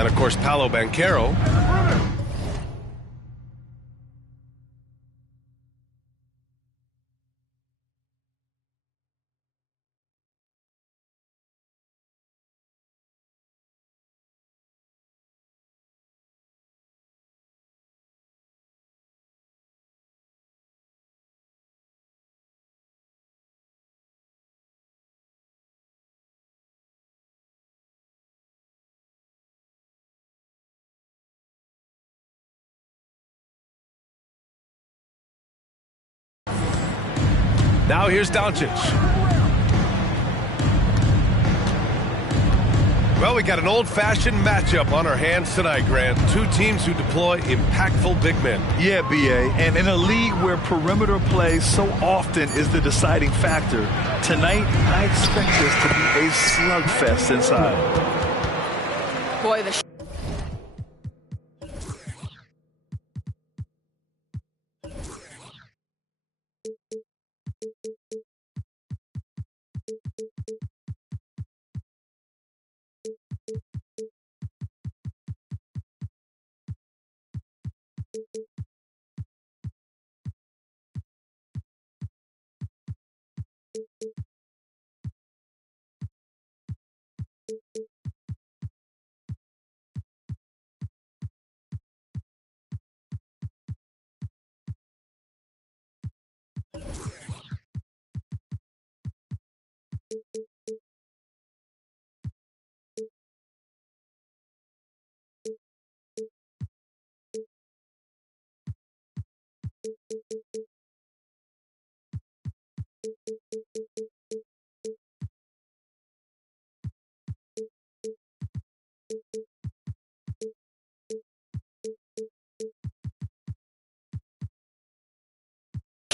And, of course, Paolo Banchero. Now here's Doncic. Well, we got an old-fashioned matchup on our hands tonight, Grant. Two teams who deploy impactful big men. Yeah, B.A., and in a league where perimeter play so often is the deciding factor, tonight I expect this to be a slugfest inside. Boy, the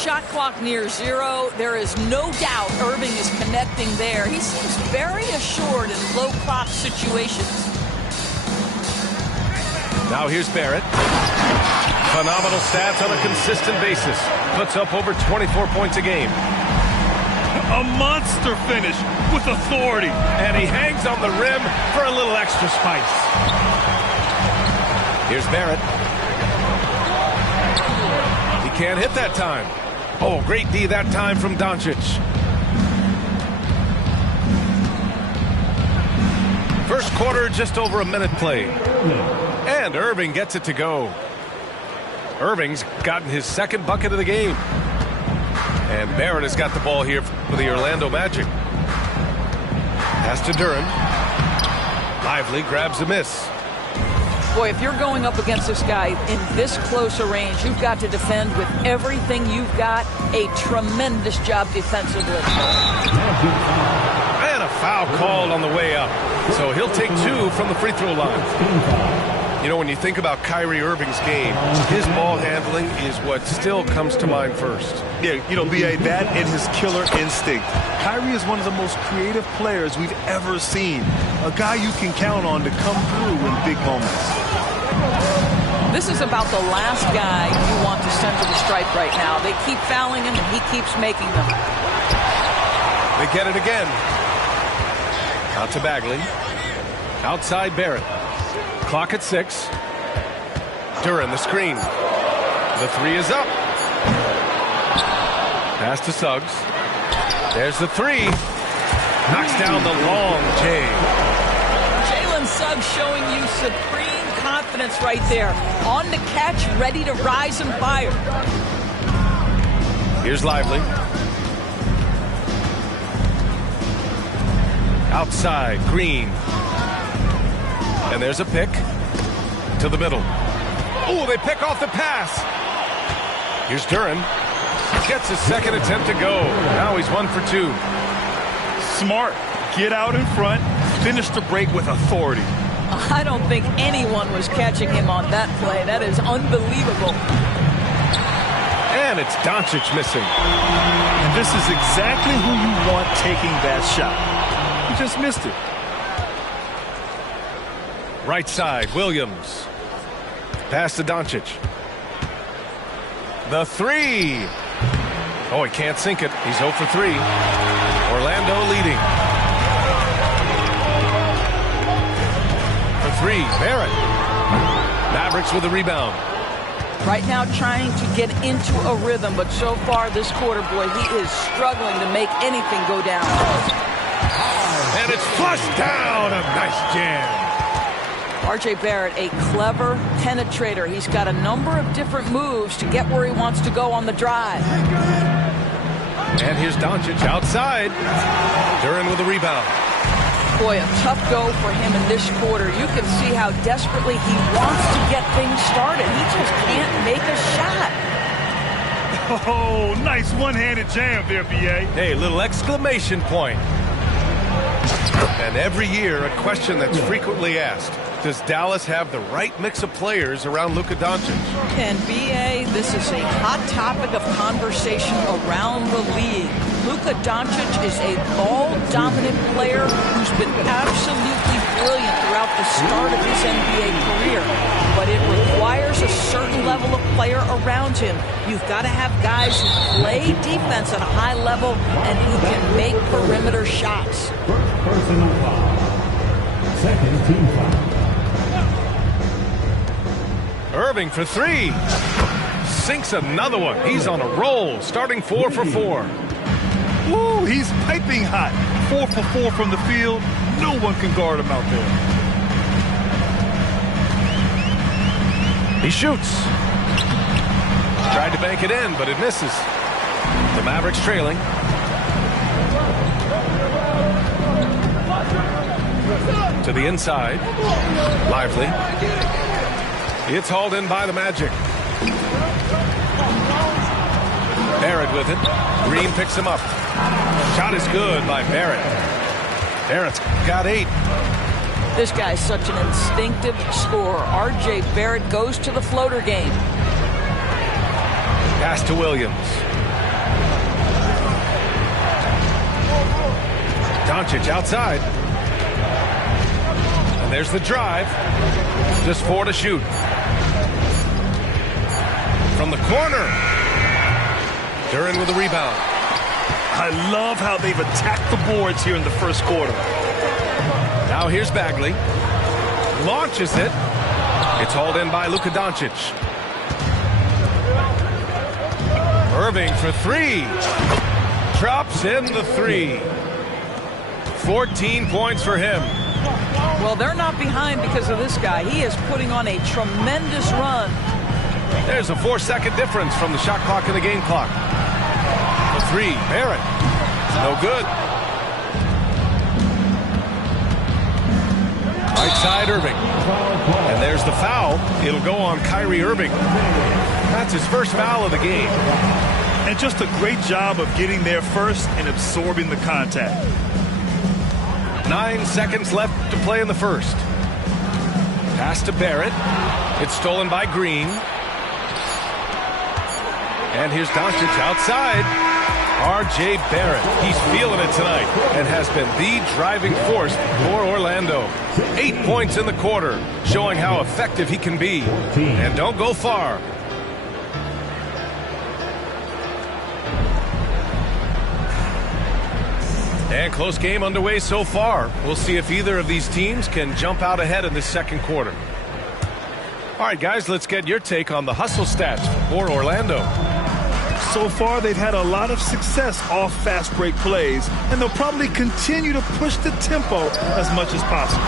shot clock near zero. There is no doubt Irving is connecting there. He seems very assured in low-clock situations. Now here's Barrett. Phenomenal stats on a consistent basis. Puts up over 24 points a game. A monster finish with authority. And he hangs on the rim for a little extra spice. Here's Barrett. He can't hit that time. Oh, great D that time from Doncic. First quarter, just over a minute played. And Irving gets it to go. Irving's gotten his second bucket of the game. And Barrett has got the ball here for the Orlando Magic. Pass to Duren. Lively grabs a miss. Boy, if you're going up against this guy in this close a range, you've got to defend with everything you've got. A tremendous job defensively. And a foul called on the way up. So he'll take two from the free throw line. You know, when you think about Kyrie Irving's game, his ball handling is what still comes to mind first. Yeah, you know, B.A., that and his killer instinct. Kyrie is one of the most creative players we've ever seen. A guy you can count on to come through in big moments. This is about the last guy you want to send to the stripe right now. They keep fouling him, and he keeps making them. They get it again. Out to Bagley. Outside Barrett. Clock at 6. Duren the screen. The three is up. Pass to Suggs. There's the three. Knocks down the long J. Jalen Suggs showing you supreme confidence right there. On the catch, ready to rise and fire. Here's Lively. Outside, Green. And there's a pick to the middle. Oh, they pick off the pass. Here's Duren. Gets his second attempt to go. Now he's 1 for 2. Smart. Get out in front. Finish the break with authority. I don't think anyone was catching him on that play. That is unbelievable. And it's Doncic missing. And this is exactly who you want taking that shot. He just missed it. Right side, Williams. Pass to Doncic. The three. Oh, he can't sink it. He's 0 for 3. Orlando leading. For three. Barrett. Mavericks with the rebound. Right now trying to get into a rhythm, but so far this quarter, boy, he is struggling to make anything go down. And it's flushed down. A nice jam. R.J. Barrett, a clever penetrator. He's got a number of different moves to get where he wants to go on the drive. And here's Doncic outside. Duren with the rebound. Boy, a tough go for him in this quarter. You can see how desperately he wants to get things started. He just can't make a shot. Oh, nice one-handed jam there, B.A. Hey, little exclamation point. And every year, a question that's frequently asked. Does Dallas have the right mix of players around Luka Doncic? And B.A., this is a hot topic of conversation around the league. Luka Doncic is a ball-dominant player who's been absolutely brilliant throughout the start of his NBA career. But it requires a certain level of player around him. You've got to have guys who play defense at a high level and who can make perimeter shots. Personal foul. Second team foul. Irving for three. Sinks another one. He's on a roll, starting 4 for 4. Woo, he's piping hot. 4 for 4 from the field. No one can guard him out there. He shoots. Tried to bank it in, but it misses. The Mavericks trailing. To the inside. Lively. It's hauled in by the Magic. Barrett with it. Green picks him up. Shot is good by Barrett. Barrett's got 8. This guy's such an instinctive scorer. R.J. Barrett goes to the floater game. Pass to Williams. Doncic outside. And there's the drive. Just 4 to shoot. From the corner. Duren with the rebound. I love how they've attacked the boards here in the first quarter. Now here's Bagley. Launches it. It's hauled in by Luka Doncic. Irving for 3. Drops in the 3. 14 points for him. Well, they're not behind because of this guy. He is putting on a tremendous run. There's a 4-second difference from the shot clock and the game clock. The 3, Barrett. No good. Right side, Irving. And there's the foul. It'll go on Kyrie Irving. That's his first foul of the game. And just a great job of getting there first and absorbing the contact. 9 seconds left to play in the first. Pass to Barrett. It's stolen by Green. And here's Doncic outside. R.J. Barrett. He's feeling it tonight and has been the driving force for Orlando. 8 points in the quarter, showing how effective he can be. And don't go far. And close game underway so far. We'll see if either of these teams can jump out ahead in the second quarter. All right, guys, let's get your take on the hustle stats for Orlando. So far, they've had a lot of success off fast break plays, and they'll probably continue to push the tempo as much as possible.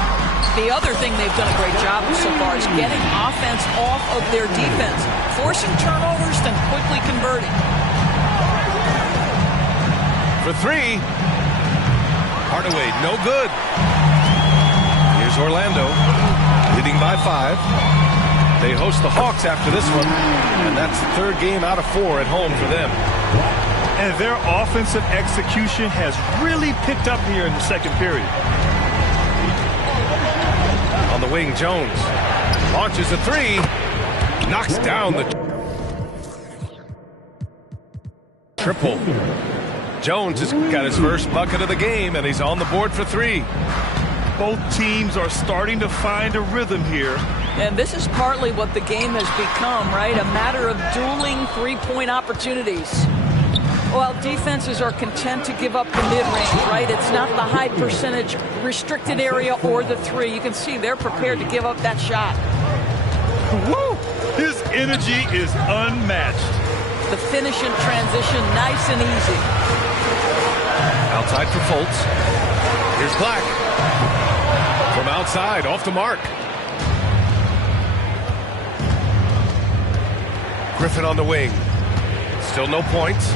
The other thing they've done a great job with so far is getting offense off of their defense, forcing turnovers, then quickly converting. For 3. Hardaway, no good. Here's Orlando, leading by 5. They host the Hawks after this one, and that's the 3rd game out of 4 at home for them. And their offensive execution has really picked up here in the second period. On the wing, Jones launches a 3, knocks down the triple. Jones has got his first bucket of the game, and he's on the board for 3. Both teams are starting to find a rhythm here. And this is partly what the game has become, right? A matter of dueling three-point opportunities. Well, defenses are content to give up the mid-range, right? It's not the high percentage restricted area or the three. You can see they're prepared to give up that shot. Woo! His energy is unmatched. The finish in transition, nice and easy. Outside for Fultz. Here's Black. From outside, off the mark. Griffin on the wing. Still no points.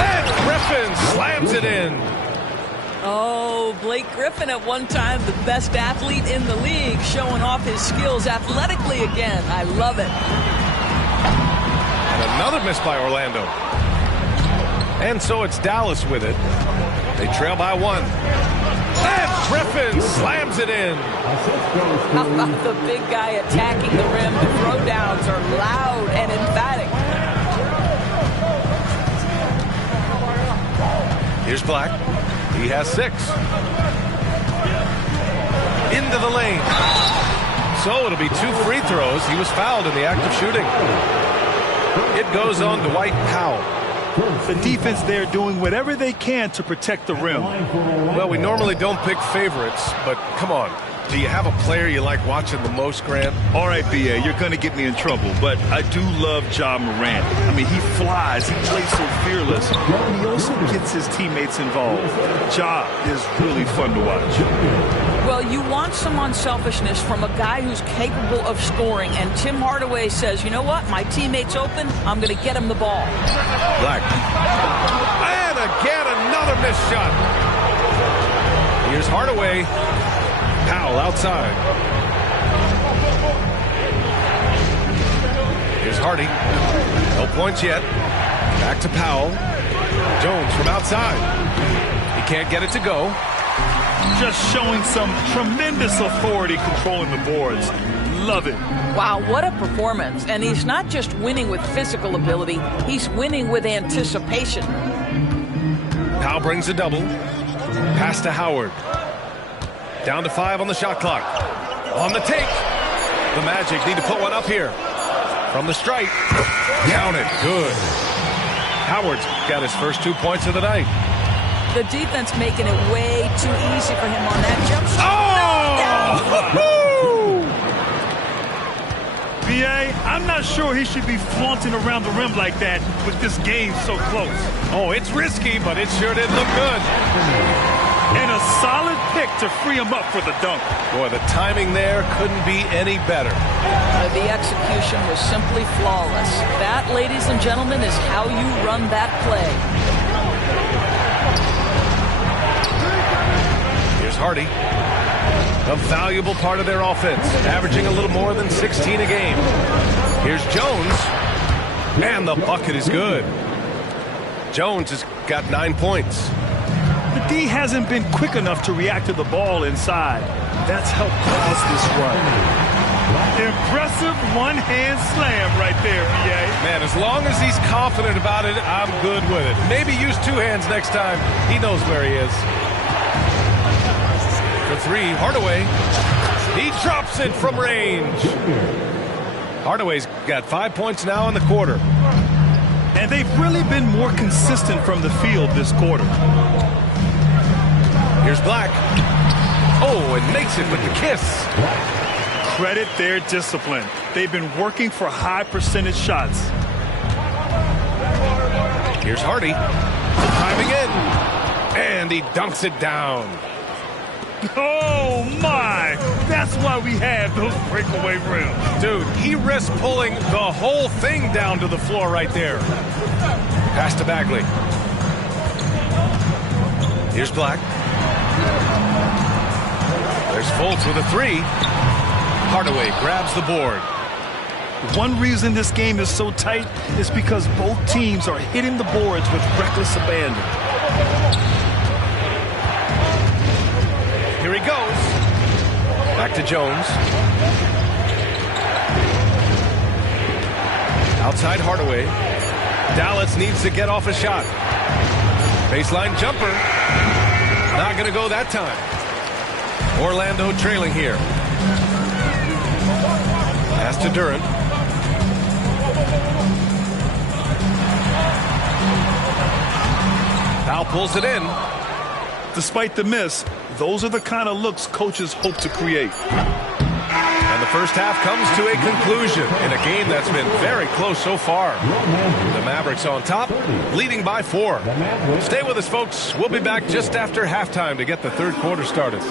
And Griffin slams it in. Oh, Blake Griffin at one time the best athlete in the league, showing off his skills athletically again. I love it. And another miss by Orlando. And so it's Dallas with it. They trail by 1. And Griffin slams it in. How about the big guy attacking the rim? The throwdowns are loud and emphatic. Here's Black. He has 6. Into the lane. So it'll be 2 free throws. He was fouled in the act of shooting. It goes on Dwight Powell. The defense there doing whatever they can to protect the rim. Well, we normally don't pick favorites, but come on. Do you have a player you like watching the most, Grant? All right, B.A., you're going to get me in trouble, but I do love Ja Morant. I mean, he flies. He plays so fearless. And he also gets his teammates involved. Ja is really fun to watch. Well, you want some unselfishness from a guy who's capable of scoring, and Tim Hardaway says, you know what, my teammate's open, I'm going to get him the ball. Black. And again, another missed shot. Here's Hardaway. Powell outside. Here's Hardy. No points yet. Back to Powell. Jones from outside. He can't get it to go. Just showing some tremendous authority controlling the boards. Love it. Wow, what a performance. And he's not just winning with physical ability, he's winning with anticipation. Powell brings a double. Pass to Howard. Down to 5 on the shot clock. On the take. The Magic need to put one up here. From the stripe. Count it. Good. Howard's got his first 2 points of the night. The defense making it way too easy for him on that jump shot. Oh! B.A., I'm not sure he should be flaunting around the rim like that with this game so close. Oh, it's risky, but it sure did look good. And a solid pick to free him up for the dunk. Boy, the timing there couldn't be any better. The execution was simply flawless. That, ladies and gentlemen, is how you run that play. Here's Hardy. A valuable part of their offense, averaging a little more than 16 a game. Here's Jones. And the bucket is good. Jones has got 9 points. The D hasn't been quick enough to react to the ball inside. That's helped cause this run. Impressive one-hand slam right there, B.A. Man, as long as he's confident about it, I'm good with it. Maybe use 2 hands next time. He knows where he is. For 3, Hardaway. He drops it from range. Hardaway's got 5 points now in the quarter. And they've really been more consistent from the field this quarter. Here's Black. Oh, and makes it with the kiss. Credit their discipline. They've been working for high percentage shots. Here's Hardy. Climbing in. And he dunks it down. Oh, my. That's why we have those breakaway rims. Dude, he risked pulling the whole thing down to the floor right there. Pass to Bagley. Here's Black. There's Fultz with a 3. Hardaway grabs the board. One reason this game is so tight is because both teams are hitting the boards with reckless abandon. Here he goes. Back to Jones. Outside Hardaway. Dallas needs to get off a shot. Baseline jumper. Not going to go that time. Orlando trailing here. Pass to Durant. Foul pulls it in. Despite the miss, those are the kind of looks coaches hope to create. And the first half comes to a conclusion in a game that's been very close so far. The Mavericks on top, leading by 4. Stay with us, folks. We'll be back just after halftime to get the third quarter started.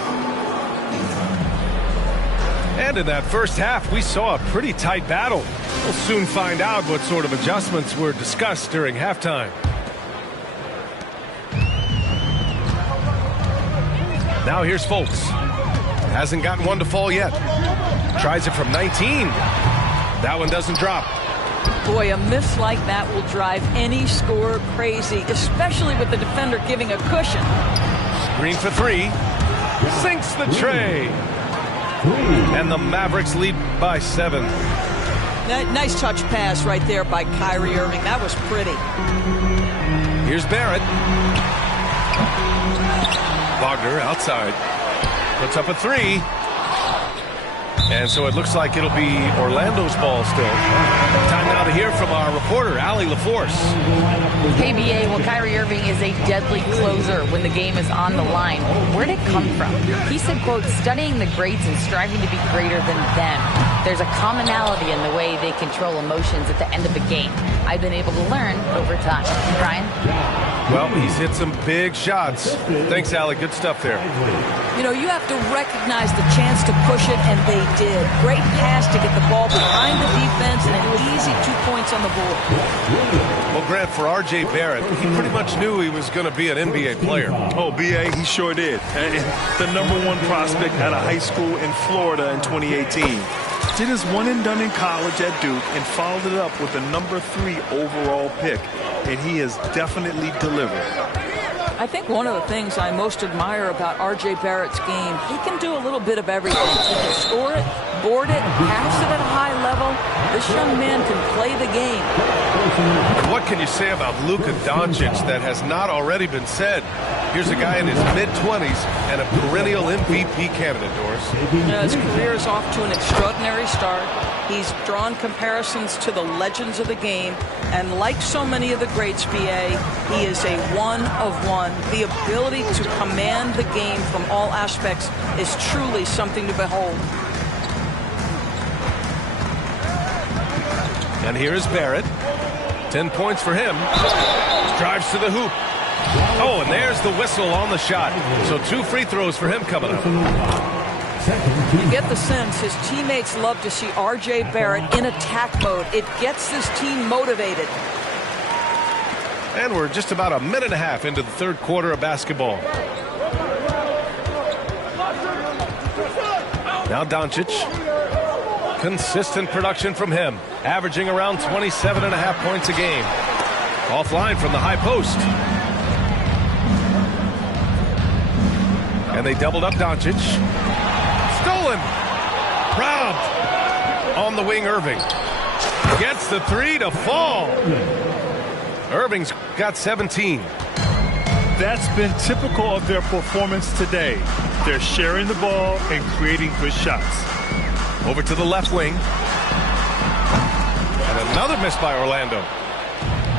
And in that first half, we saw a pretty tight battle. We'll soon find out what sort of adjustments were discussed during halftime. Now here's Fultz. Hasn't gotten one to fall yet. Tries it from 19. That one doesn't drop. Boy, a miss like that will drive any scorer crazy, especially with the defender giving a cushion. Screen for 3. Sinks the tray. And the Mavericks lead by 7. Nice touch pass right there by Kyrie Irving. That was pretty. Here's Barrett. Wagner outside. Puts up a 3. And so it looks like it'll be Orlando's ball still. Time now to hear from our reporter, Allie LaForce. KBA, well, Kyrie Irving is a deadly closer when the game is on the line. Where'd it come from? He said, quote, studying the greats and striving to be greater than them. There's a commonality in the way they control emotions at the end of the game. I've been able to learn over time. Brian? Well, he's hit some big shots. Thanks, Allie. Good stuff there. You know, you have to recognize the chance to push it, and they did. Great pass to get the ball behind the defense and an easy 2 points on the board. Well, Grant, for R.J. Barrett, he pretty much knew he was going to be an NBA player. Oh, B.A., he sure did. And the #1 prospect out of high school in Florida in 2018. Did his one and done in college at Duke and followed it up with the #3 overall pick. And he has definitely delivered. I think one of the things I most admire about R.J. Barrett's game, he can do a little bit of everything. He can score it, board it, pass it at a high level. This young man can play the game. What can you say about Luka Doncic that has not already been said? Here's a guy in his mid-20s and a perennial MVP candidate, Doris. His career is off to an extraordinary start. He's drawn comparisons to the legends of the game, and like so many of the greats, BA, he is a one of one. The ability to command the game from all aspects is truly something to behold. And here's Barrett. 10 points for him. Drives to the hoop. Oh, and there's the whistle on the shot. So 2 free throws for him coming up. You get the sense his teammates love to see R.J. Barrett in attack mode. It gets this team motivated. And we're just about a minute and a half into the third quarter of basketball. Now Doncic. Consistent production from him, averaging around 27.5 points a game. Offline from the high post. And they doubled up Doncic. Stolen. Robbed. On the wing, Irving. Gets the 3 to fall. Irving's got 17. That's been typical of their performance today. They're sharing the ball and creating good shots. Over to the left wing. And another miss by Orlando.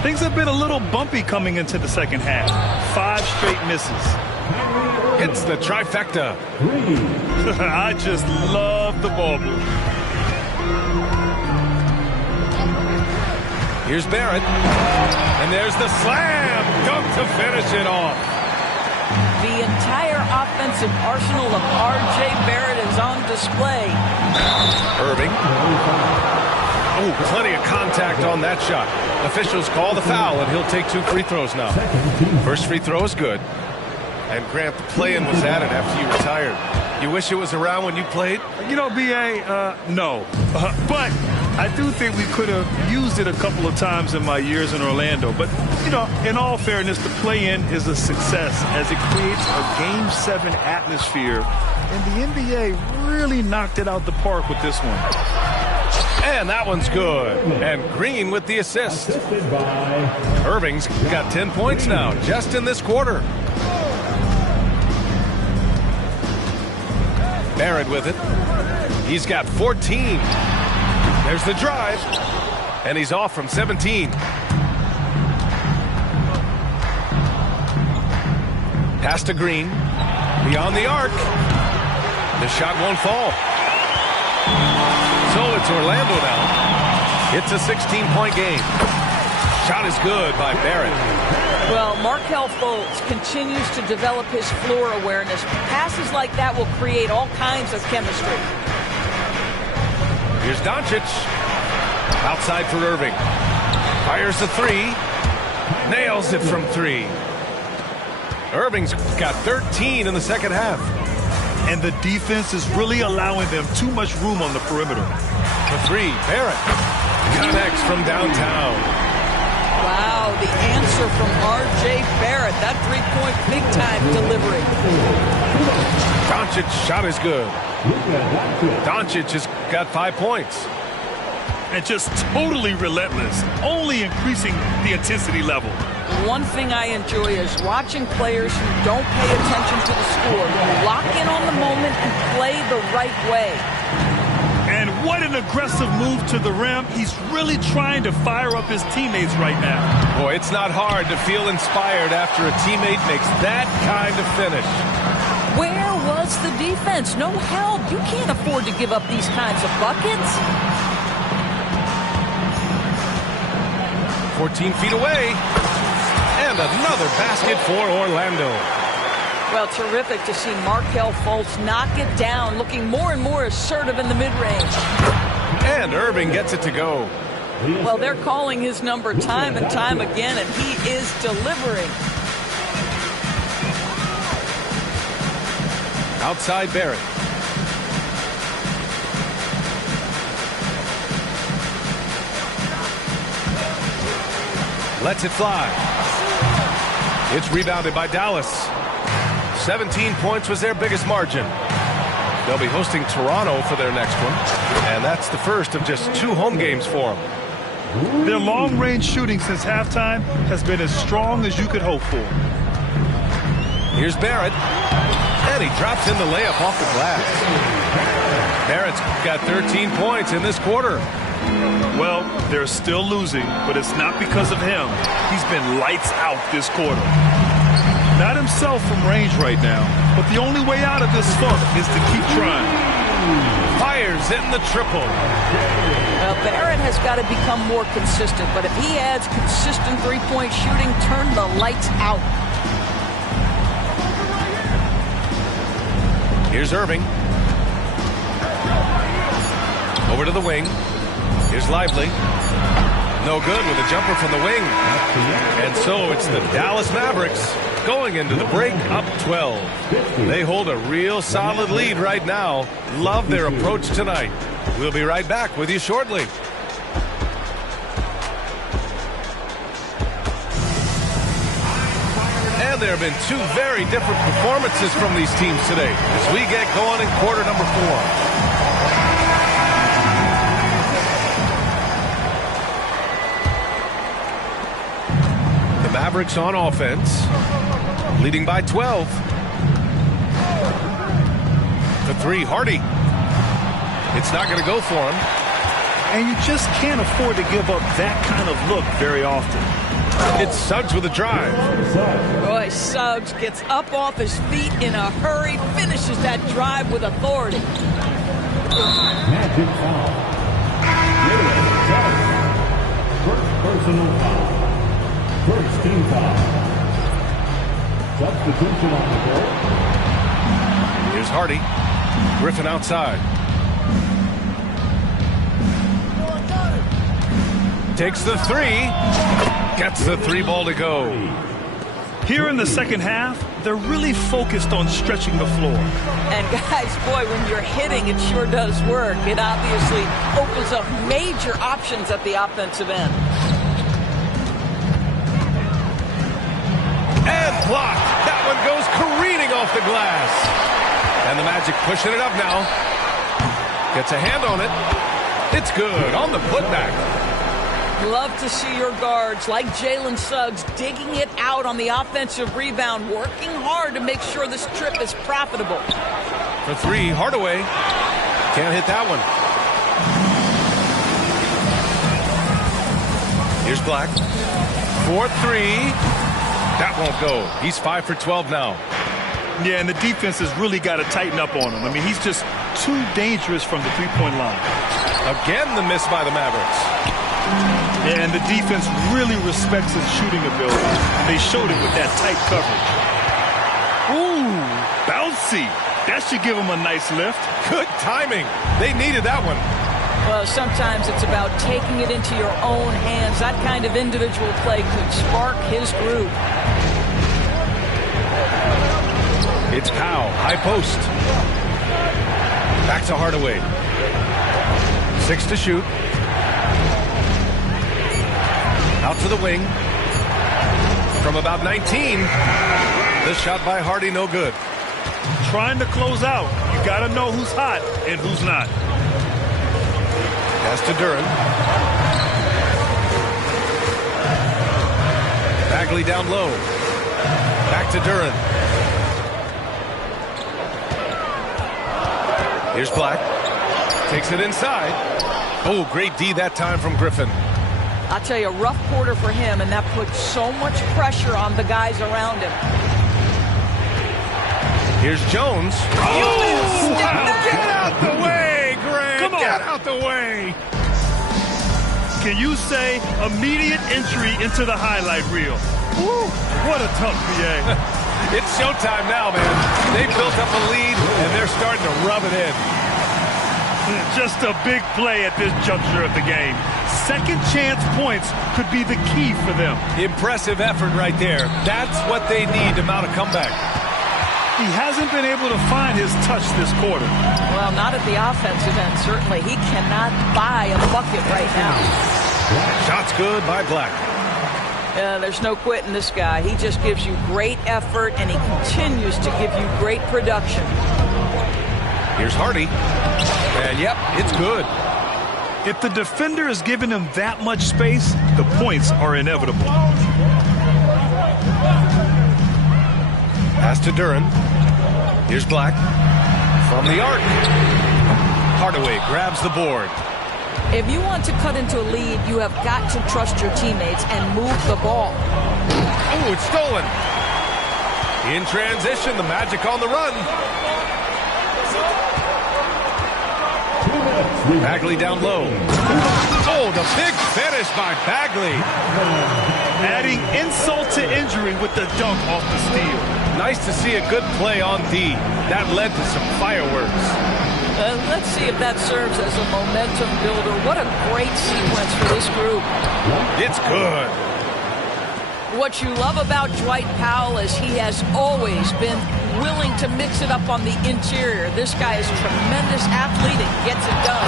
Things have been a little bumpy coming into the second half. 5 straight misses. Hits the trifecta. I just love the ball move. Here's Barrett. And there's the slam dunk to finish it off. The entire offensive arsenal of R.J. Barrett is on display. Irving. Oh, plenty of contact on that shot. Officials call the foul, and he'll take 2 free throws now. First free throw is good. And Grant, the play-in was added after you retired. You wish it was around when you played? You know, B.A., no. But I do think we could have used it a couple of times in my years in Orlando. But, you know, in all fairness, the play-in is a success as it creates a Game 7 atmosphere. And the NBA really knocked it out the park with this one. And that one's good. And Green with the assist. Irving's got 10 points now, just in this quarter. Barrett with it. He's got 14. There's the drive. And he's off from 17. Pass to Green. Beyond the arc. The shot won't fall. So it's Orlando now. It's a 16-point game. Shot is good by Barrett. Well, Markelle Fultz continues to develop his floor awareness. Passes like that will create all kinds of chemistry. Here's Doncic. Outside for Irving. Fires the three. Nails it from three. Irving's got 13 in the second half. And the defense is really allowing them too much room on the perimeter. For three, Barrett connects from downtown. Wow, the answer from R.J. Barrett. That three-point big-time delivery. Doncic's shot is good. Doncic has got 5 points. And just totally relentless, only increasing the intensity level. One thing I enjoy is watching players who don't pay attention to the score, lock in on the moment and play the right way. And what an aggressive move to the rim. He's really trying to fire up his teammates right now. Boy, it's not hard to feel inspired after a teammate makes that kind of finish. Where was the defense? No help. You can't afford to give up these kinds of buckets. 14 feet away. And another basket for Orlando. Well, terrific to see Markelle Fultz knock it down, looking more and more assertive in the mid-range. And Irving gets it to go. Well, they're calling his number time and time again, and he is delivering. Outside Barrett. Lets it fly. It's rebounded by Dallas. 17 points was their biggest margin. They'll be hosting Toronto for their next one. And that's the first of just 2 home games for them. Their long-range shooting since halftime has been as strong as you could hope for. Here's Barrett. And he drops in the layup off the glass. Barrett's got 13 points in this quarter. Well, they're still losing, but it's not because of him. He's been lights out this quarter. Not himself from range right now, but the only way out of this funk is to keep trying. Fires in the triple. Well, Barrett has got to become more consistent, but if he adds consistent three-point shooting, turn the lights out. Here's Irving. Over to the wing. Here's Lively. No good with a jumper from the wing. And so it's the Dallas Mavericks going into the break up 12. They hold a real solid lead right now. Love their approach tonight. We'll be right back with you shortly. And there have been 2 very different performances from these teams today as we get going in quarter number 4. Mavericks on offense, leading by 12. The three, Hardy. It's not going to go for him. And you just can't afford to give up that kind of look very often. It's Suggs with a drive. Boy, Suggs gets up off his feet in a hurry, finishes that drive with authority. Magic foul. First personal foul. First team foul. Substitution on the court. Here's Hardy. Griffin outside. Takes the three. Gets the 3-ball to go. Here in the second half, they're really focused on stretching the floor. And guys, boy, when you're hitting, it sure does work. It obviously opens up major options at the offensive end. And blocked. That one goes careening off the glass. And the Magic pushing it up now. Gets a hand on it. It's good on the putback. Love to see your guards like Jalen Suggs digging it out on the offensive rebound, working hard to make sure this trip is profitable. For three, Hardaway. Can't hit that one. Here's Black. 4-3. That won't go. He's 5 for 12 now. Yeah, and the defense has really got to tighten up on him. I mean, he's just too dangerous from the three-point line. Again, the miss by the Mavericks. Yeah, and the defense really respects his shooting ability. And they showed it with that tight coverage. Ooh, bouncy. That should give him a nice lift. Good timing. They needed that one. Well, sometimes it's about taking it into your own hands. That kind of individual play could spark his groove. It's Powell, high post. Back to Hardaway. 6 to shoot. Out to the wing. From about 19. This shot by Hardy, no good. Trying to close out. You got to know who's hot and who's not. Pass to Duren. Bagley down low. Back to Duren. Here's Black. Takes it inside. Oh, great D that time from Griffin. I'll tell you, a rough quarter for him, and that puts so much pressure on the guys around him. Here's Jones. Oh, wow. Get out the way, Grant. Come on. Get out the way. Can you say immediate entry into the highlight reel? Woo, what a tough PA. It's showtime now, man. They built up a lead, and they're starting to rub it in. Just a big play at this juncture of the game. Second chance points could be the key for them. Impressive effort right there. That's what they need to mount a comeback. He hasn't been able to find his touch this quarter. Well, not at the offensive end, certainly. He cannot buy a bucket right now. Shot's good by Black. There's no quitting this guy. He just gives you great effort, and he continues to give you great production. Here's Hardy. And, yep, it's good. If the defender is giving him that much space, the points are inevitable. Pass to Duren. Here's Black. From the arc. Hardaway grabs the board. If you want to cut into a lead, you have got to trust your teammates and move the ball. Oh, it's stolen. In transition, the Magic on the run. Bagley down low. Oh, the big finish by Bagley. Adding insult to injury with the dunk off the steal. Nice to see a good play on D. That led to some fireworks. Let's see if that serves as a momentum builder. What a great sequence for this group. It's good. What you love about Dwight Powell is he has always been willing to mix it up on the interior. This guy is a tremendous athlete and gets it done.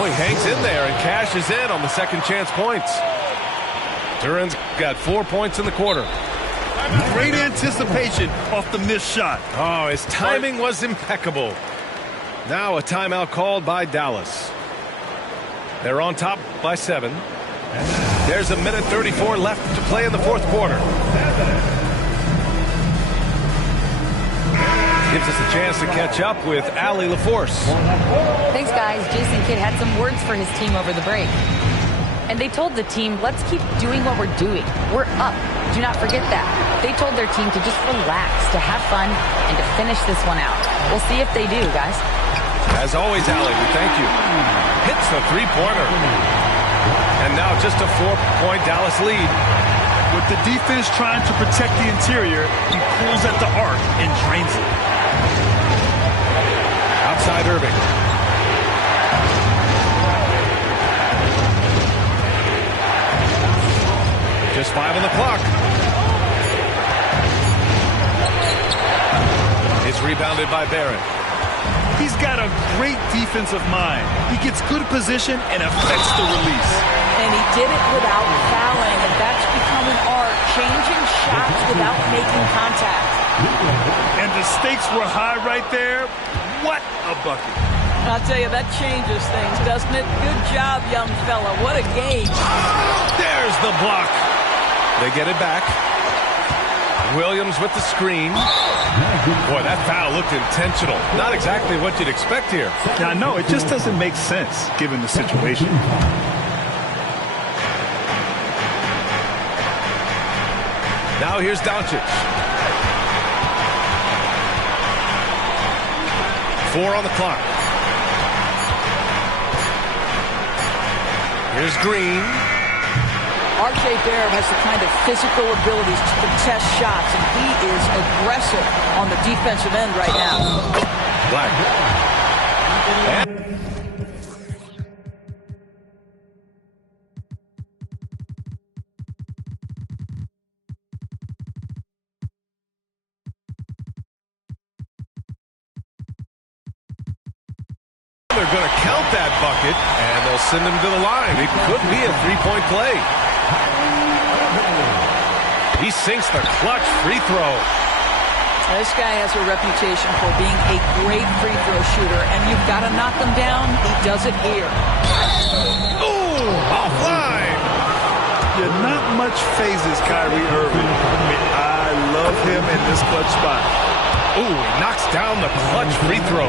Oh, he hangs in there and cashes in on the second chance points. Duren's got 4 points in the quarter. Great anticipation off the missed shot. Oh, his timing was impeccable. Now a timeout called by Dallas. They're on top by 7. There's a minute 34 left to play in the fourth quarter. Gives us a chance to catch up with Allie LaForce. Thanks, guys. Jason Kidd had some words for his team over the break. And they told the team, let's keep doing what we're doing. We're up. Do not forget that. They told their team to just relax, to have fun, and to finish this one out. We'll see if they do, guys. As always, Allie, we thank you. Hits the three-pointer. And now just a 4-point Dallas lead. With the defense trying to protect the interior, he pulls at the arc and drains it. Outside Irving. Just 5 on the clock. It's rebounded by Barrett. He's got a great defensive mind. He gets good position and affects the release. And he did it without fouling, and that's become an art, changing shots without making contact. And the stakes were high right there. What a bucket. I'll tell you, that changes things, doesn't it? Good job, young fella. What a game. There's the block. They get it back. Williams with the screen. Boy, that foul looked intentional. Not exactly what you'd expect here. Yeah, no, it just doesn't make sense given the situation. Now here's Doncic. 4 on the clock. Here's Green. R.J. Barrett has the kind of physical abilities to contest shots, and he is aggressive on the defensive end right now. Black. And they're going to count that bucket, and they'll send him to the line. It could be a three-point play. He sinks the clutch free throw. This guy has a reputation for being a great free throw shooter, and you've got to knock him down. He does it here. Ooh, offline. Yeah, not much phases Kyrie Irving. I love him in this clutch spot. Ooh, he knocks down the clutch free throw.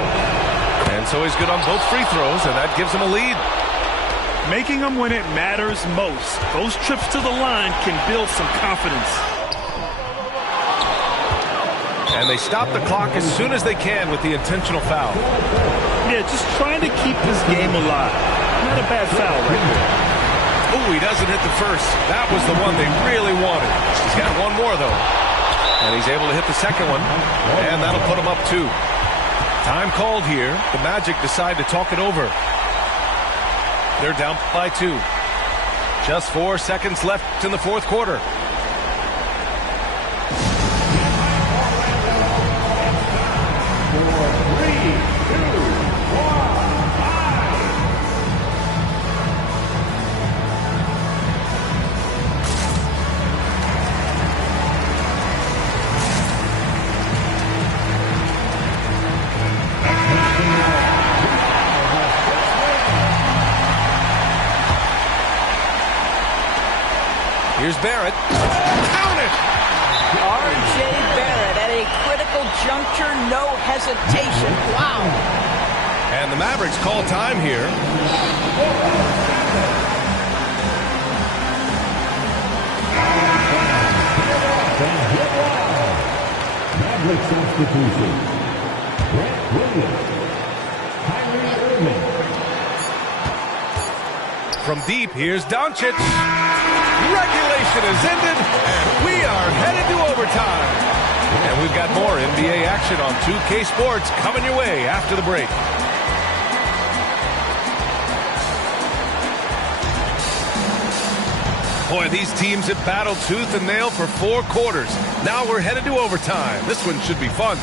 And so he's good on both free throws, and that gives him a lead. Making them when it matters most. Those trips to the line can build some confidence. And they stop the clock as soon as they can with the intentional foul. Yeah, just trying to keep this game alive. Not a bad foul right there. Ooh, he doesn't hit the first. That was the one they really wanted. He's got one more, though. And he's able to hit the second one. And that'll put him up 2. Time called here. The Magic decide to talk it over. They're down by 2. Just 4 seconds left in the fourth quarter. Here's Barrett. Count it! R.J. Barrett at a critical juncture, no hesitation. Wow. And the Mavericks call time here. Maverick substitution. Grant Williams. Kyrie Irving. From deep, here's Doncic. Regulation is ended, and we are headed to overtime. And we've got more NBA action on 2K Sports coming your way after the break. Boy, these teams have battled tooth and nail for 4 quarters. Now we're headed to overtime. This one should be fun.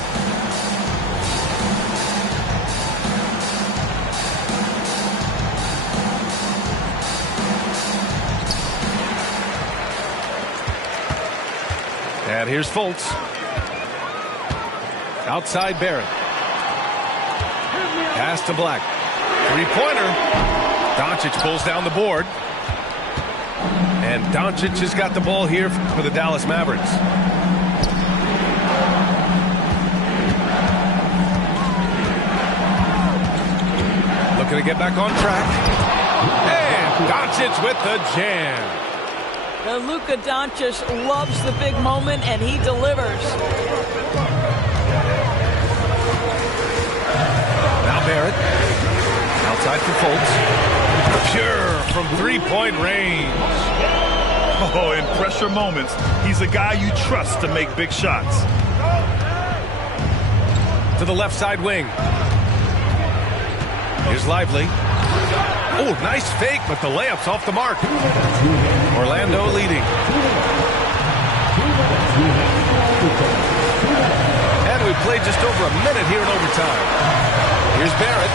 And here's Fultz. Outside Barrett. Pass to Black. Three-pointer. Doncic pulls down the board. And Doncic has got the ball here for the Dallas Mavericks. Looking to get back on track. And Doncic with the jam. Luka Doncic loves the big moment, and he delivers. Now Barrett. Outside for Fultz. Pure from three-point range. Oh, in pressure moments, he's a guy you trust to make big shots. To the left side wing. Here's Lively. Oh, nice fake, but the layup's off the mark. Orlando leading. And we played just over a minute here in overtime. Here's Barrett.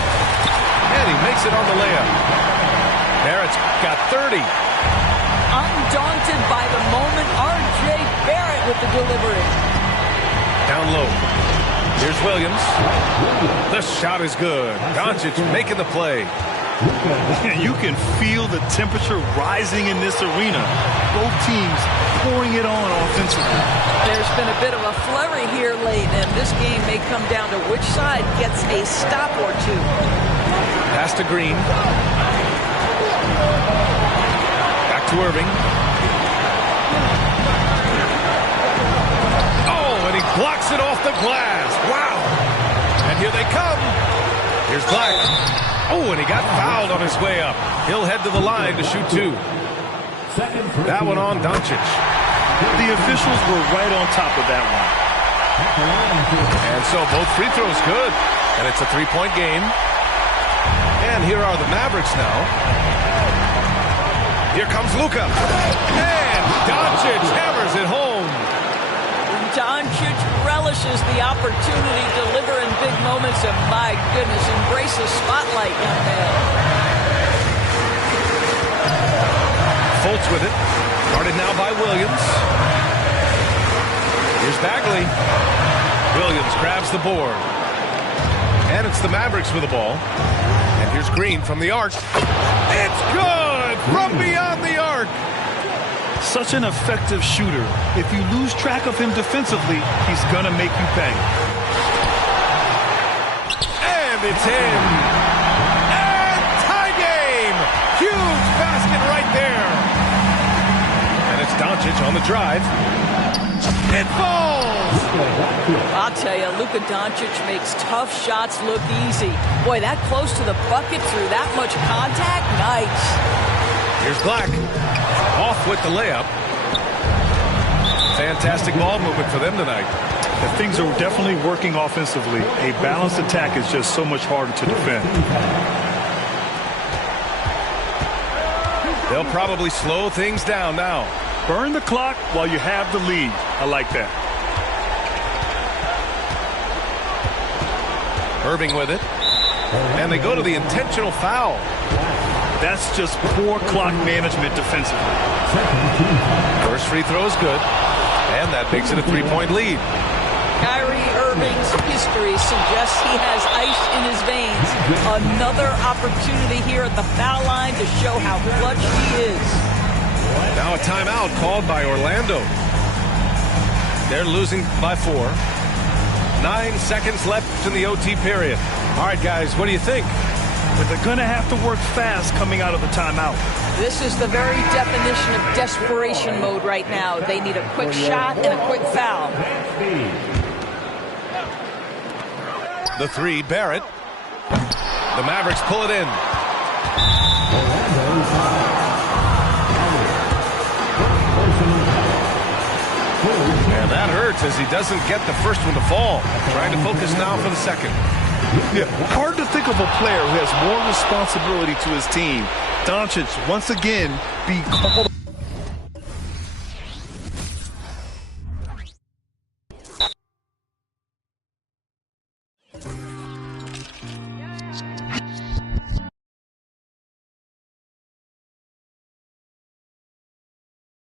And he makes it on the layup. Barrett's got 30. Undaunted by the moment, R.J. Barrett with the delivery. Down low. Here's Williams. The shot is good. Doncic making the play. You can feel the temperature rising in this arena. Both teams pouring it on offensively. There's been a bit of a flurry here late, and this game may come down to which side gets a stop or two. Pass to Green. Back to Irving. Oh, and he blocks it off the glass. Wow. And here they come. Here's Black. Oh, and he got fouled on his way up. He'll head to the line to shoot 2. That one on Doncic. The officials were right on top of that one. And so both free throws good. And it's a 3-point game. And here are the Mavericks now. Here comes Luka. And Doncic hammers it home. Doncic relishes the opportunity to deliver in big moments, and my goodness, embrace the spotlight, young man. Fultz with it. Guarded now by Williams. Here's Bagley. Williams grabs the board. And it's the Mavericks with the ball. And here's Green from the arc. It's good from beyond the arc. Such an effective shooter. If you lose track of him defensively, he's going to make you pay. And it's in. And tie game. Huge basket right there. And it's Doncic on the drive. It falls. I'll tell you, Luka Doncic makes tough shots look easy. Boy, that close to the bucket through that much contact, nice. Here's Black. Off with the layup. Fantastic ball movement for them tonight. The things are definitely working offensively. A balanced attack is just so much harder to defend. They'll probably slow things down now. Burn the clock while you have the lead. I like that. Irving with it. And they go to the intentional foul. That's just poor clock management defensively. First free throw is good. And that makes it a 3-point lead. Kyrie Irving's history suggests he has ice in his veins. Another opportunity here at the foul line to show how clutch he is. Now a timeout called by Orlando. They're losing by 4. 9 seconds left in the OT period. All right, guys, what do you think? But they're going to have to work fast coming out of the timeout. This is the very definition of desperation mode right now. They need a quick shot and a quick foul. The 3, Barrett. The Mavericks pull it in. And that hurts as he doesn't get the first one to fall. Trying to focus now for the second. Yeah, hard to think of a player who has more responsibility to his team. Doncic, once again, be called